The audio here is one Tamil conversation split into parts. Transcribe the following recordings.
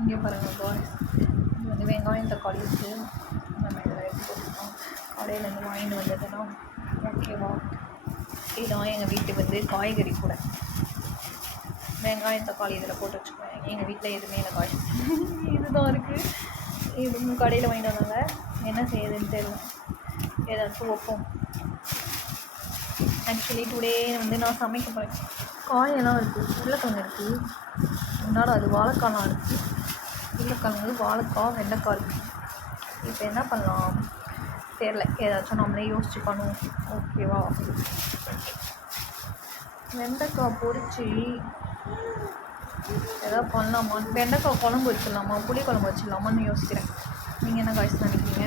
இங்கே பாருங்கள் பாய்ஸ், இது வந்து வெங்காயம் தக்காளி இருக்குது. நம்ம இதில் எடுத்து போட்டுக்கலாம். கடையிலேருந்து வாங்கிட்டு வந்ததுன்னா ஓகேவா. இதுதான் எங்கள் வீட்டுக்கு வந்து காய்கறி கூட. வெங்காயம் தக்காளி இதில் போட்டு வச்சுக்குவேன். எங்கள் வீட்டில் எதுவுமே இல்லை காய், இதுதான் இருக்குது. இது கடையில் வாங்கிட்டு வந்தாங்க. என்ன செய்யுதுன்னு தெரியல, ஏதாச்சும் வைப்போம். ஆக்சுவலி டுடே வந்து நான் சமைக்க போகிறேன். காயெல்லாம் இருக்குது, உருளைக்கிழங்கு இருக்குது, முன்னாடி அது வாழைக்காலாம் இருக்குது. உருளைக்கிழங்கு, வாழைக்காய், வெண்டைக்காய் இருக்குது. இப்போ என்ன பண்ணலாம் தெரில, ஏதாச்சும் நம்மளே யோசிச்சு பண்ணுவோம். ஓகேவா. வெண்டைக்காய் பொரிச்சு எதாவது பண்ணலாமா, வெண்டைக்காய் குழம்பு வச்சிடலாமா, புளி குழம்பு வச்சிடலாமான்னு யோசிக்கிறேன். நீங்கள் என்ன காய்ச்சி நினைக்கிறீங்க?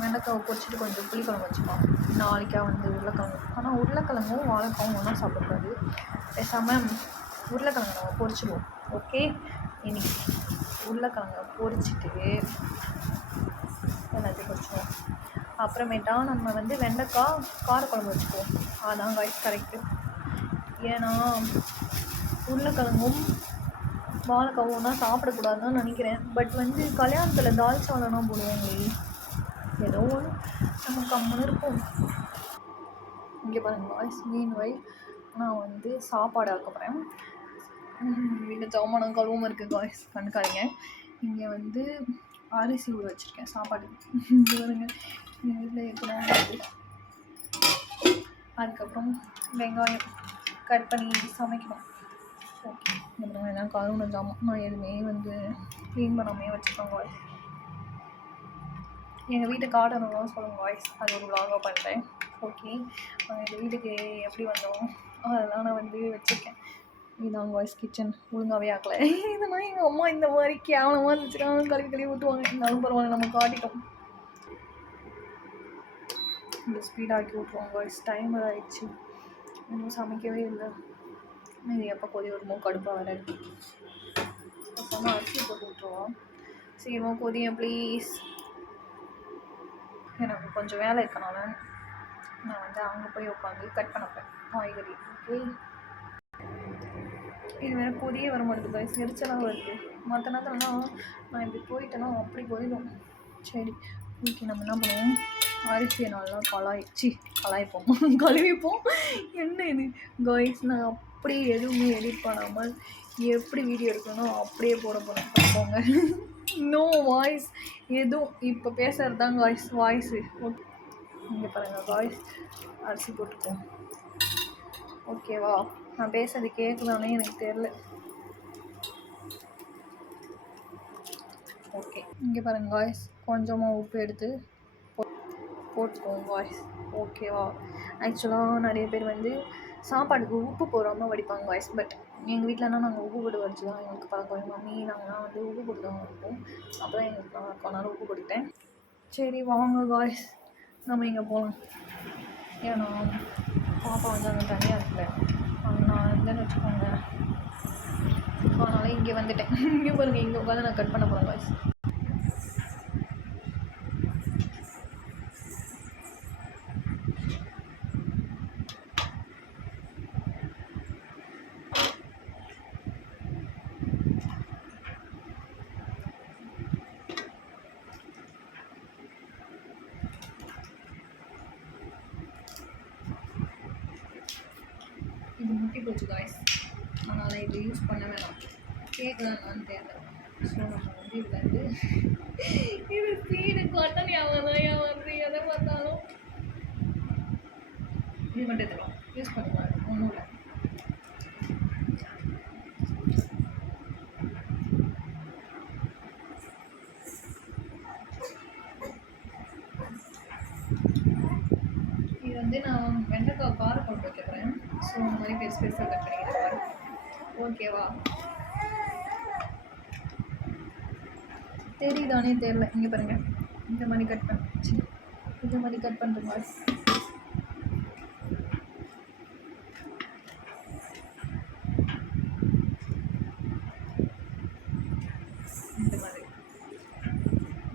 வெண்டைக்காவை பொரிச்சிட்டு கொஞ்சம் புளி குழம்பு வச்சுக்கலாம். நாளைக்கா வந்து உருளைக்கிழங்கு, ஆனால் உருளைக்கிழங்கும் வாழைக்காவும் ஒன்றா சாப்பிடக்கூடாது. பேசாமல் உருளைக்கிழங்கு நம்ம பொரிச்சிடுவோம். ஓகே, இன்னைக்கு உருளைக்கிழங்கை பொரிச்சிட்டு எல்லாத்தையும் பொரிச்சிடுவோம். அப்புறமேட்டா நம்ம வந்து வெண்டைக்காய் காரக்குழம்பு வச்சுக்குவோம். அதான் காய்ச்சி கரெக்டு. ஏன்னா உருளைக்கிழங்கும் வாழைக்காவும் ஒன்றா சாப்பிடக்கூடாதுன்னு நினைக்கிறேன். பட் வந்து கல்யாணத்தில் தால் சாதம்லாம் போடுவாங்களே, ஏதோ ஒன்று நம்ம கம்முன்னு இருக்கும். இங்கே பாருங்கள் வாய்ஸ், மீன் வை நான் வந்து சாப்பாடு ஆக்க போகிறேன். வீட்டில் ஜாமானம் கழுவும் இருக்குது வாய்ஸ், கண்டுக்காதீங்க. இங்கே வந்து அரிசி ஊற வச்சுருக்கேன் சாப்பாடு. இங்கே பாருங்க, எங்கள் வீட்டில் எத்தனை இருக்குது. அதுக்கப்புறம் வெங்காயம் கட் பண்ணி சமைக்கணும். ஓகே, அப்புறம் என்ன கழுவுன ஜாமான் நான் எதுவுமே வந்து க்ளீன் பண்ணாமே வச்சுருக்கேன் வாய்ஸ். எங்கள் வீட்டை காட்டணும்னு சொல்லுங்கள் வாய்ஸ், அது ஒரு vlog-ஆ பண்ணுறேன். ஓகே, எங்கள் வீட்டுக்கு எப்படி வந்தோம் அதெல்லாம் நான் வந்து வச்சுருக்கேன். இதுதான் வாய்ஸ் கிச்சன், ஒழுங்காகவே ஆக்கலை. இதெல்லாம் எங்கள் அம்மா இந்த மாதிரி கேவலமாக இருந்துச்சுன்னா கழுவி ஊற்றுவாங்க. இருந்தாலும் பரவாயில்ல, நம்ம காட்டிட்டோம். இந்த ஸ்பீடாக்கி விட்ருவாங்க வாய்ஸ். டைம் ஆகிடுச்சு, இன்னும் சமைக்கவே இல்லை. இது எப்போ கொதி வருமோ கடுப்பாக வேறு இருக்குது. அப்புறமா அரிசி போட்டு விட்ருவோம். சீக்கிரமாக கொதியும் ப்ளீஸ். எனக்கு கொஞ்சம் வேலை இருக்கனால நான் வந்து அங்கே போய் உட்காந்து கட் பண்ணப்பேன் காய்கறி. ஓகே, இது வேறு கொதியே வர மாட்டேங்குது காய்ஸ், எரிச்சலாக வருது. மற்ற நேரத்துலலாம் நான் இப்படி போயிட்டேன்னா அப்படி போயிடும். சரி ஓகே, நம்ம என்ன பண்ணுவோம், அரிசியை நல்லா கலாய்ப்போம் கழுவிப்போம். என்ன இது காய்ஸ், நான் அப்படியே எதுவுமே எடிட் பண்ணாமல் எப்படி வீடியோ எடுக்கணும் அப்படியே போட போகிறேன் பார்ப்போங்க. நோ வாய்ஸ் எதுவும் இப்போ பேசுகிறது தான் காய்ஸ் வாய்ஸு. ஓகே, இங்கே பாருங்கள் காய்ஸ், அரிசி போட்டுப்போம். ஓகேவா, நான் பேசுறது கேட்குதானே எனக்கு தெரில. ஓகே, இங்கே பாருங்கள் காய்ஸ், கொஞ்சமாக உப்பு எடுத்து போட்டுக்குவோம் காய்ஸ். ஓகேவா, ஆக்சுவலாக நிறைய பேர் வந்து சாப்பாடுக்கு உப்பு போடாமல் வடிப்பாங்க காய்ஸ். பட் எங்கள் வீட்டிலனா நாங்கள் உப்பு போட்டு வடிச்சு தான் எங்களுக்கு பழக்கம். எங்கள் மம்மி நாங்கள்லாம் வந்து உப்பு போட்டு தான் வடிப்போம். அப்போ தான் எங்களுக்கு நல்லா இருக்கும், அதனால் உப்பு போட்டுக்கிட்டேன். சரி வாங்க காய்ஸ், நம்ம இங்கே போகலாம். ஏன்னா பாப்பா வந்து அங்கே தனியாக இருக்குல்ல, அங்கே நான் இருந்தேன்னு வச்சுக்கோங்க. அதனால் இங்கே வந்துட்டேன். இங்கே பாருங்கள், இங்கே உட்காந்து நான் கட் பண்ண போகிறேன் காய்ஸ். இது முட்டி போச்சு காய்ஸ், அதனால் இது யூஸ் பண்ண வேணாம். கேட்கலான்னு தெரியல. ஸோ நம்ம வந்து இதில் வந்து இது ஸ்பீடு காட்டன் ஞாபகம் வந்து எதை பார்த்தாலும் இது மட்டும் எடுத்துக்கலாம், யூஸ் பண்ணுவாங்க ஒன்றும் இல்லை. இது வந்து நான் வெண்டைக்காய் காரக்குழம்பு வைக்க போகிறேன். ஸோ இந்த மாதிரி பெருசாக கட் பண்ணிக்கிறேன். ஓகேவா, தெரியுதானே தெரியல. இங்கே பாருங்கள், இந்த மாதிரி கட் பண்ணி இந்த மாதிரி கட் பண்ணுற மாதிரி. இந்த மாதிரி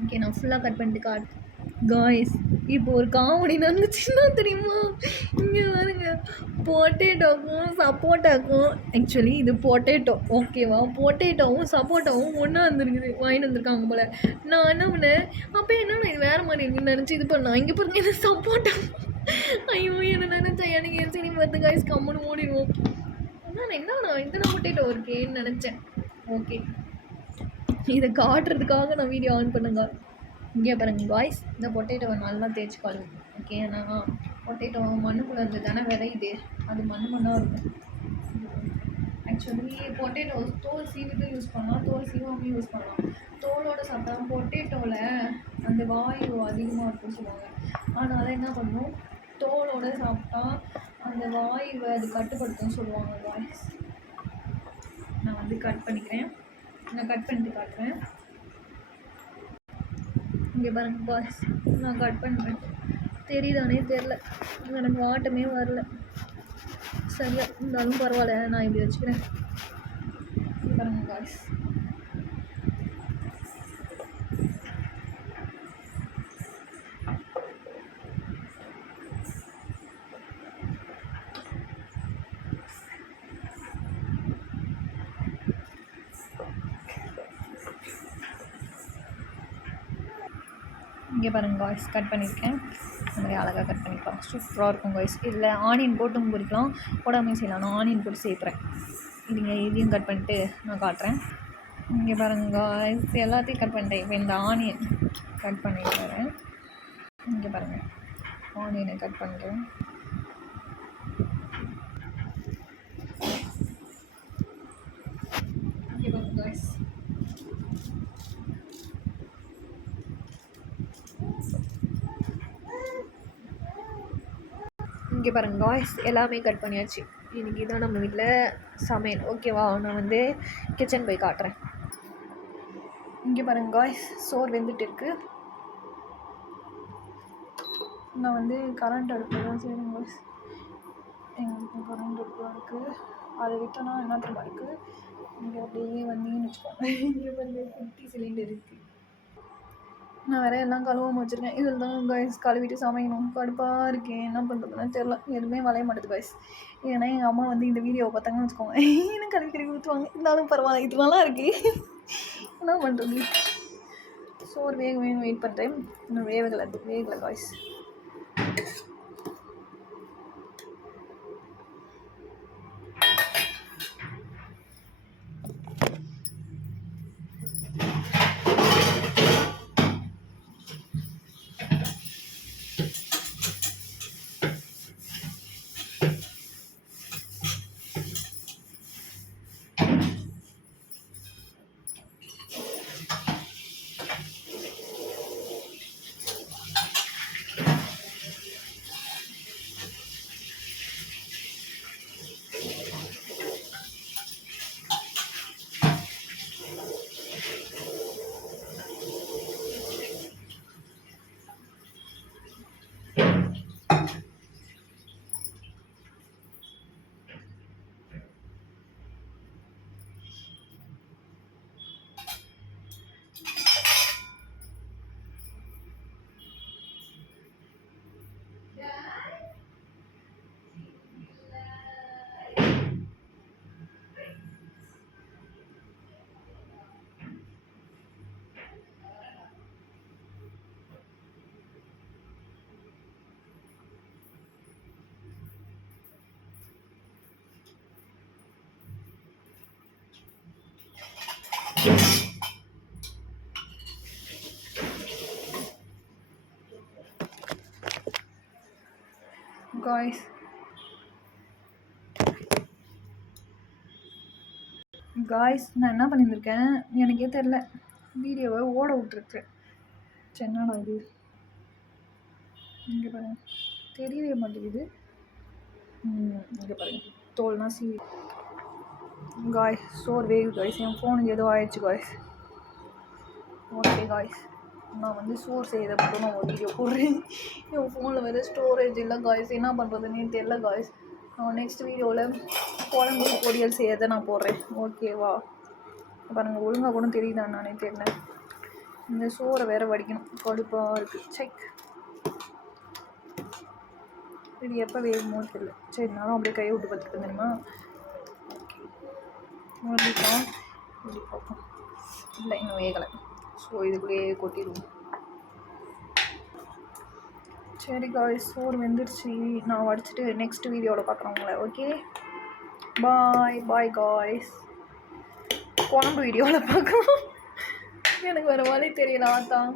ஓகே, நான் ஃபுல்லாக கட் பண்ணிட்டு காய்ஸ் இப்போ ஒரு காமெடி நடந்துச்சுன்னா தெரியுமா? இங்கே பாருங்க, பொட்டேட்டோக்கும் சப்போட்டாக்கும், ஆக்சுவலி இது பொட்டேட்டோ ஓகேவா, பொட்டேட்டோவும் சப்போட்டாவும் ஒன்றா வந்துருக்குது, வாங்கிட்டு வந்திருக்காங்க போல். நான் என்ன பண்ணேன், அப்போ என்னன்னா இது வேறு மாதிரி இருக்குன்னு நினச்சி இது பண்ணேன். இங்கே பாருங்க என்ன சப்போட்டா. ஐயோ என்ன நினச்சேன், எனக்கு என் சினி பார்த்து காய்ஸ் கம்முன்னு ஓடிடுவோம். ஆனால் என்னண்ணா இத்தனை பொட்டேட்டோ இருக்கேன்னு நினச்சேன். ஓகே, இதை காட்டுறதுக்காக நான் வீடியோ ஆன் பண்ணுங்க. இங்கே பாருங்க காய்ஸ், இந்த பொட்டேட்டோவை நல்லா தேய்ச்சி கழுவு. ஓகே, ஏன்னா பொட்டேட்டோ மண்ணுக்குள்ளே இருந்து தானே விளையுது, அது மண்ணாக இருக்கும். ஆக்சுவலி பொட்டேட்டோ தோல் சீவிட்டு யூஸ் பண்ணலாம், தோல் சீவாமல் யூஸ் பண்ணலாம். தோலோடு சாப்பிட்டா பொட்டேட்டோவில் அந்த வாயு அதிகமாக இருக்குன்னு சொல்லுவாங்க. ஆனால் அதை என்ன பண்ணும், தோலோடு சாப்பிட்டா அந்த வாயுவை அது கட்டுப்படுத்தும்னு சொல்லுவாங்க காய்ஸ். நான் வந்து கட் பண்ணிக்கிறேன், நான் கட் பண்ணிட்டு காட்டுறேன். இங்கே பாருங்க பாய்ஸ், நான் கட் பண்ணுறேன். தெரியுதானே தெரில, எனக்கு வாட்டமே வரல. சரியா இருந்தாலும் பரவாயில்ல, நான் இப்படி வச்சுக்கிறேன். இங்கே பாருங்க பாய்ஸ், இங்கே பாருங்கள் காய்ஸ், கட் பண்ணியிருக்கேன். இந்த மாதிரி அழகாக கட் பண்ணிக்கலாம், சூப்பராக இருக்கும் காய்ஸ். இதில் ஆனியன் போட்டும் பொரிக்கலாம், போடாமையும் செய்யலாம். நான் ஆனியன் போட்டு சேர்த்துறேன். இதுங்க இதையும் கட் பண்ணிட்டு நான் காட்டுறேன். இங்கே பாருங்கள் காய்ஸ், எல்லாத்தையும் கட் பண்ணிட்டேன். இப்போ இந்த ஆனியன் கட் பண்ணிட்டு வரேன். இங்கே பாருங்கள், ஆனியனை கட் பண்ணுறேன். இங்கே பாருங்கள் காய்ஸ், இங்கே பாருங்கள் காய்ஸ், எல்லாமே கட் பண்ணியாச்சு. இன்றைக்கி தான் நம்ம வீட்டில் சமையல். ஓகேவா, நான் வந்து கிச்சன் போய் காட்டுறேன். இங்கே பாருங்கள் காய்ஸ், சோறு வெந்துட்டு இருக்குது. நான் வந்து கரண்ட் அடுப்பு தான் செய்கிறேன் காய்ஸ். எங்களுக்கு கரண்ட் அடுப்பு தான் இருக்குது. அதை விட்டோன்னா என்ன திரும்ப இருக்குது. இங்கே அப்படியே வந்தீங்கன்னு வச்சுக்கோங்க, இங்கே பாருங்கள் குட்டி சிலிண்டர் இருக்குது. நான் வேறு எல்லாம் கழுவாமல் வச்சுருக்கேன். இதில் தான் காய்ஸ் கழுவிட்டு சமைக்கணும். கடுப்பாக இருக்கேன், என்ன பண்ணுறதுன்னு தெரில. எதுவுமே வளைய மாட்டேது காய்ஸ். ஏன்னா எங்கள் அம்மா வந்து இந்த வீடியோவை பார்த்தாங்கன்னு வச்சுக்கோங்க, இன்னும் கழுவி ஊற்றுவாங்க. இருந்தாலும் பரவாயில்ல, இது நல்லா இருக்குது. என்ன பண்ணுறது, சோறு வேணும் வெயிட் பண்ணுறேன். இன்னும் வேகலை காய்ஸ். காய்ஸ், நான் என்ன பண்ணியிருக்கேன் எனக்கே தெரில. வீடியோவை ஓட விட்டுருக்கேன். என்னடா இது, இங்கே பாருங்க, தெரியவே மாட்டேங்குது. இங்கே பாருங்கள், தோல்னா சீ. காய்ஸ், சோறு வேகு காய்ஸ். என் ஃபோனுக்கு ஏதோ ஆயிடுச்சு காய்ஸ். ஓகே காய்ஸ், நான் வந்து சோறு செய்கிறத மட்டும் நான் ஒரு வீடியோ போடுறேன். என் ஃபோனில் வேறு ஸ்டோரேஜ் இல்லை காய்ஸ், என்ன பண்ணுறதுன்னே தெரில காய்ஸ். நான் நெக்ஸ்ட் வீடியோவில் குழம்பு பொரியல் செய்யறதை நான் போடுறேன். ஓகேவா, பாருங்கள் ஒழுங்காக கூட தெரியுதா நானே தெரியல. இந்த சோறை வேற வடிக்கணும், கடுப்பாக இருக்குது. செக் இது எப்போ வேகுமோ தெரியல. சரி, நானும் அப்படியே கையை விட்டு பார்த்துட்டு தெரியுமா. ஓகே, இப்படி பார்ப்போம். இல்லை, இன்னும் வேகலை. ஸோ இதுக்குள்ளேயே கொட்டிடுவோம். சரி காய்ஸ், சோறு வெந்துருச்சு. நான் வடிச்சிட்டு நெக்ஸ்ட் வீடியோவில் பார்க்குறேன் உங்களை. Okay, bye guys. குழம்பு வீடியோவில் பார்க்கலாம். எனக்கு வேறு வழி தெரியல. ஆத்தான்